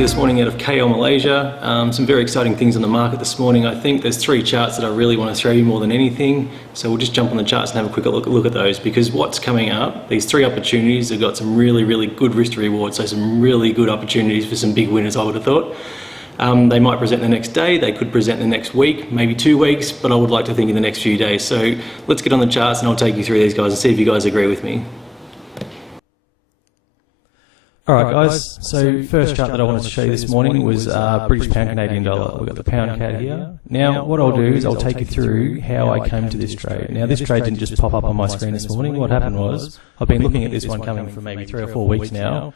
you this morning out of KL, Malaysia. Some very exciting things on the market this morning. I think there's three charts that I really want to show you more than anything. So we'll just jump on the charts and have a quick look at those, because what's coming up, these three opportunities have got some really good risk to reward. So some really good opportunities for some big winners, I would have thought. They might present the next day, they could present the next week, maybe 2 weeks, but I would like to think in the next few days. So let's get on the charts and I'll take you through these guys and see if you guys agree with me. Alright guys, so first chart that I wanted to show you this morning was British Pound Canadian Dollar. We've got the pound CAD here. Now what I'll do is I'll take you through how I came to this trade. Now this trade didn't just pop up on my screen this morning. What happened was, I've been looking at this one coming for maybe 3 or 4 weeks now.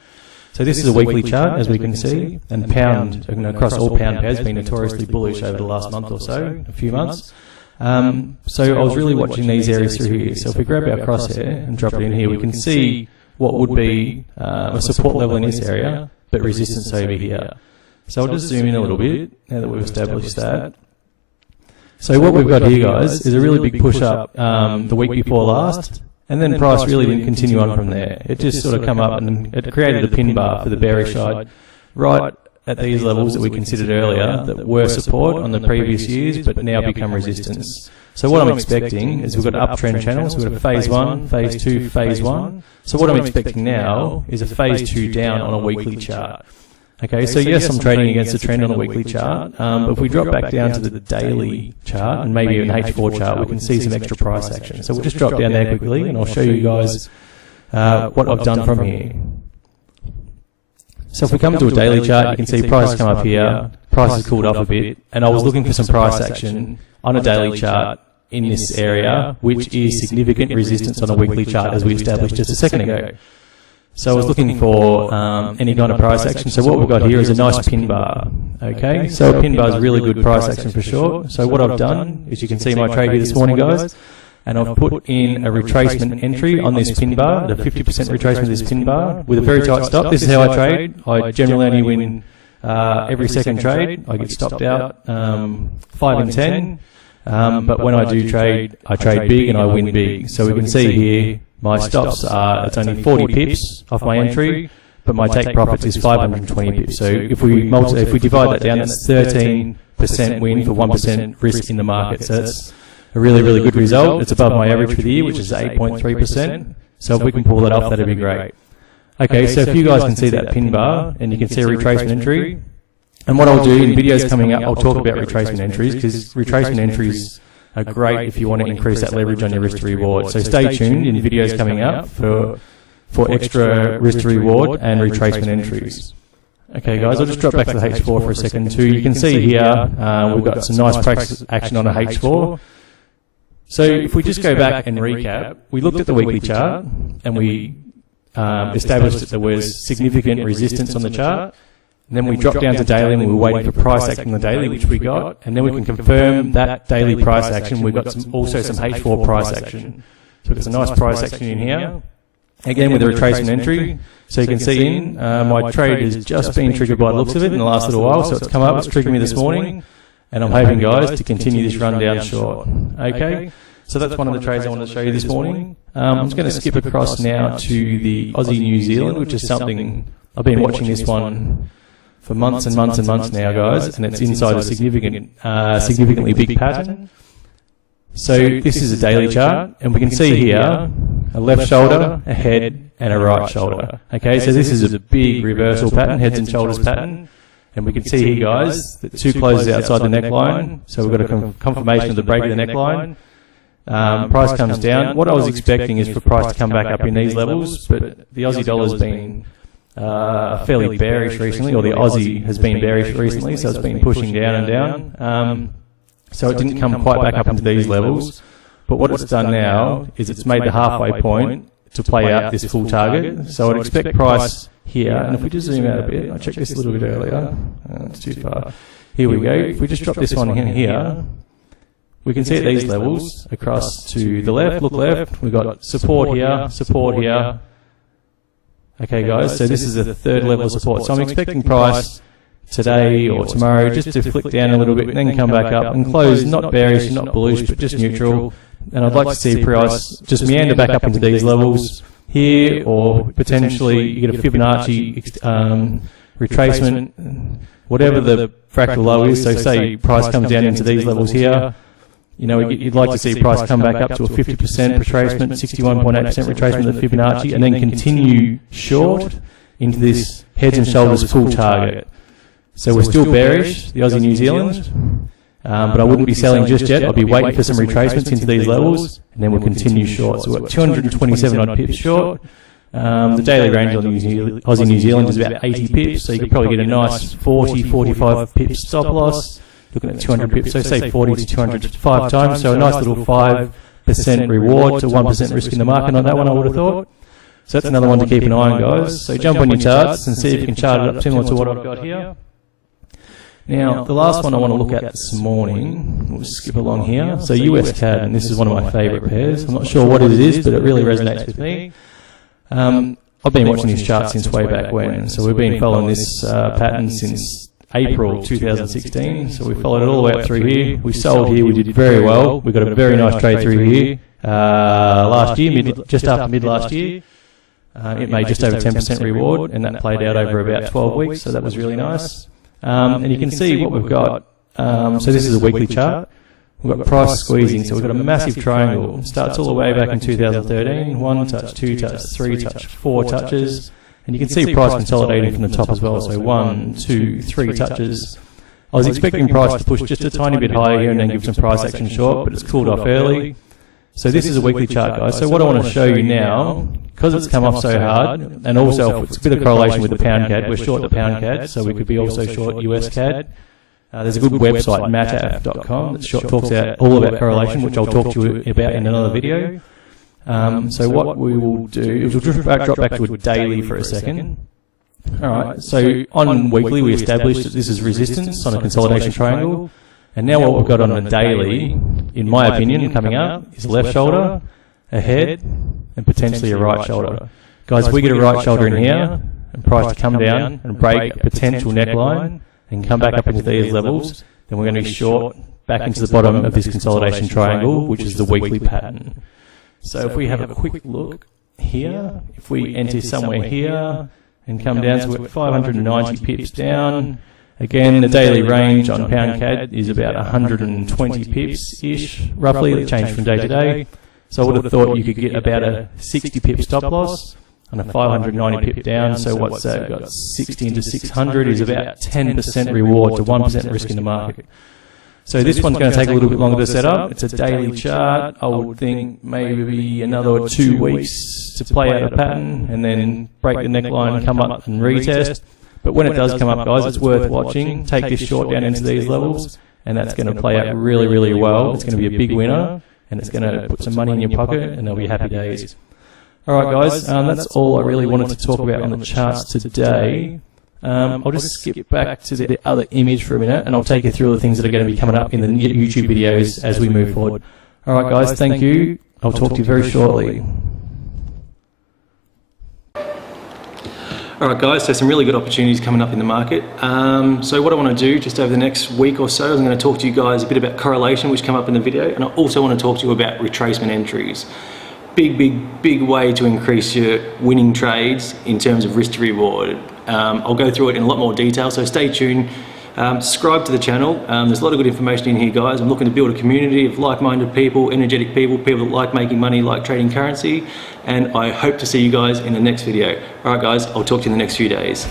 So this is a weekly chart, as we can see, and pound, across all pound pairs, been notoriously bullish over the last month or so, a few months. So I was really watching these areas through here. So if we grab our crosshair and drop it in here, we can see what would be a support level in this area, but resistance over here. So I'll just zoom in a little bit, now that we've established that. So what we've got here, guys, is a really big push up the week before last, and then price really didn't continue on from there. It just sort of come up and it created a pin bar for the bearish side, right at these levels that we considered earlier that were support on the previous years, but now become resistance. So what I'm expecting is we've got uptrend channels. We've got phase 1, phase 2, phase 1. So what I'm expecting now is a phase 2 down on a weekly chart. Okay, so yes, I'm trading against the trend on a weekly chart, but if we drop back down to the daily chart and maybe an H4 chart, we can see some extra price action. So we'll just drop down there quickly and I'll show you guys what I've done from here. So if we come to a daily chart, you can see price come up here, price has cooled off a bit, and I was looking for some price action on a daily chart in this area, which is significant resistance on a weekly chart, as we established just a second ago. So I was looking for any kind of price action. So what we've got here is a nice pin bar. Okay, so a pin bar is really good price action for sure. So what I've done is, you can see my trade here this morning, guys, and I've put in a retracement entry on this pin bar, the 50% retracement of this pin bar, with a very tight stop. This is how I trade. I generally only win every second trade. I get stopped out 5 and 10. But when I do trade, I trade big and I win big. So we can see here, my stops are, it's only 40 pips off my entry, but my take profits is 520 pips. So if we divide that down, that's 13% win for 1% risk in the market. So that's a really good result. It's above my average for the year, which is 8.3%. So if we can pull that off, that'd be great. Okay, so if you guys can see that pin bar, and you can see a retracement entry, and what I'll do in videos coming up, I'll talk about retracement entries, because retracement entries are great if you want to increase that leverage on your risk to reward. So stay tuned in videos coming up for extra risk to reward and retracement entries. Okay guys, I'll just drop back to the H4 for a second too. You can see here we've got some nice price action on a H4. So if we just go back and recap, we looked at the weekly chart and we established that there was significant resistance on the chart. And then we dropped down to daily and we were waiting for price action on the daily, which we got. And then we can confirm that daily price action. We've got also some H4 price action. So we've got some nice price action in here. Again, with a retracement entry. So you can see my trade has just been triggered by the looks of it in the last little while. So it's come up, it's triggered me this morning. And I'm hoping, guys, to continue this run down short. Okay? So that's one of the trades I wanted to show you this morning. I'm just going to skip across now to the Aussie New Zealand, which is something I've been watching this one for months and months and months now, guys, and it's inside a significantly big pattern. So this is a daily chart, and we can see here a left shoulder, a head, and a right shoulder. Okay, so this is a big reversal pattern, heads and shoulders pattern, and we can see here, guys, that 2 closes outside the neckline, so we've got a confirmation of the break of the neckline. Price comes down. What I was expecting is for price to come back up in these levels, but the Aussie dollar's been fairly bearish recently, or the Aussie has been bearish recently, so it's been pushing down and down. So it didn't come quite back up into these levels, but what it's done now is it's made the halfway point to play out this full target. So I'd expect price here, and if we just zoom out a bit, I checked this a little bit earlier, it's too far. Here we go. If we just drop this one in here, we can see at these levels across to the left, look left, we've got support here, support here. Okay guys, so this is the 3rd level of support. So I'm expecting price today or tomorrow just to flick down a little bit and then come back up and close not bearish, not bullish, but just neutral. And I'd like to see price just meander back up into these levels here, or potentially you get a Fibonacci retracement, whatever the fractal low is. So say price comes down into these levels here. You know, you'd like to see price come back up to a 50% retracement, 61.8% retracement of the Fibonacci, and then continue short into this heads and shoulders full target. So we're still bearish, the Aussie New Zealand, but I wouldn't be selling just yet. I'd be waiting for some retracements into these levels, and then we'll continue short. So we're at 227 odd pips short. The daily range on the Aussie New Zealand is about 80 pips, so you could probably get a nice 40, 45 pips stop loss. Looking at 200 pips, so say 40 to 200 5 times, so a nice little 5% reward to 1% risk in the market on that one, I would have thought. So that's another one to keep an eye on, guys. So jump on your charts and see if you can chart it up similar to what I've got here. Now, the last one I want to look at this morning, we'll skip along here. So US CAD, and this is one of my favourite pairs. I'm not sure what it is, but it really resonates with me. I've been watching this chart since way back when, so we've been following this pattern since April 2016, so we followed it all the way up through here. We sold here, we did very well. We got a very nice trade through here last year, just after mid last year. It made just over 10% reward, and that played out over about 12 weeks, so that was really nice. And you can see what we've got. So this is a weekly chart. We've got price squeezing, so we've got a massive triangle. Starts all the way back in 2013, 1 touch, 2 touch, 3 touch, 4 touches. And you can see price consolidating from the top as well, so 1, 2, 3 touches. I was expecting price to push just a tiny bit higher here and then give some price action short, but it's cooled off early. So this is a weekly chart, guys. So what I want to show you now, because it's come off so hard, and also it's a bit of correlation with the pound CAD, we're short the pound CAD, so we could be also short US CAD. There's a good website, mataf.com, that talks out all about correlation, which I'll talk to you about in another video. So what we will do is we'll just drop back to a daily for a second. Alright, so on weekly we established that this is resistance on a consolidation triangle. And now what we've got on a daily, in my opinion, coming up, is a left shoulder, a head, and potentially a right shoulder. Guys, if we get a right shoulder in here, and price to come down and break a potential neckline, and come back up into these levels, then we're going to be short back into the bottom of this consolidation triangle, which is the weekly pattern. So if we have a quick look here, if we enter somewhere here and come down to 590 pips down, again the daily range on pound CAD is about 120 pips-ish, roughly. It changed from day to day. So I would have thought you could get about a 60 pip stop loss on a 590 pip down. So what's that? Got 60 into 600 is about 10% reward to 1% risk in the market. So this one's going to take a little bit longer to set up. It's a daily chart. I would think maybe another 2 weeks to play out a pattern and then break the neckline, come up and retest. But when it does come up, guys, it's worth watching. Take this short down into these levels, and that's going to play out really, really well. It's going to be a big winner, and it's going to put some money in your pocket, and there'll be happy days. All right, guys, that's all I really wanted to talk about on the charts today. I'll just skip back to the other image for a minute, and I'll take you through the things that are going to be coming up in the YouTube videos as we move forward. All right, guys, thank you. I'll talk to you very shortly. All right, guys, so some really good opportunities coming up in the market. So what I want to do just over the next week or so is I'm going to talk to you guys a bit about correlation, which come up in the video, and I also want to talk to you about retracement entries. Big way to increase your winning trades in terms of risk to reward. I'll go through it in a lot more detail, so stay tuned. Subscribe to the channel. There's a lot of good information in here, guys. I'm looking to build a community of like-minded people, energetic people that like making money, like trading currency, and I hope to see you guys in the next video. All right, guys, I'll talk to you in the next few days.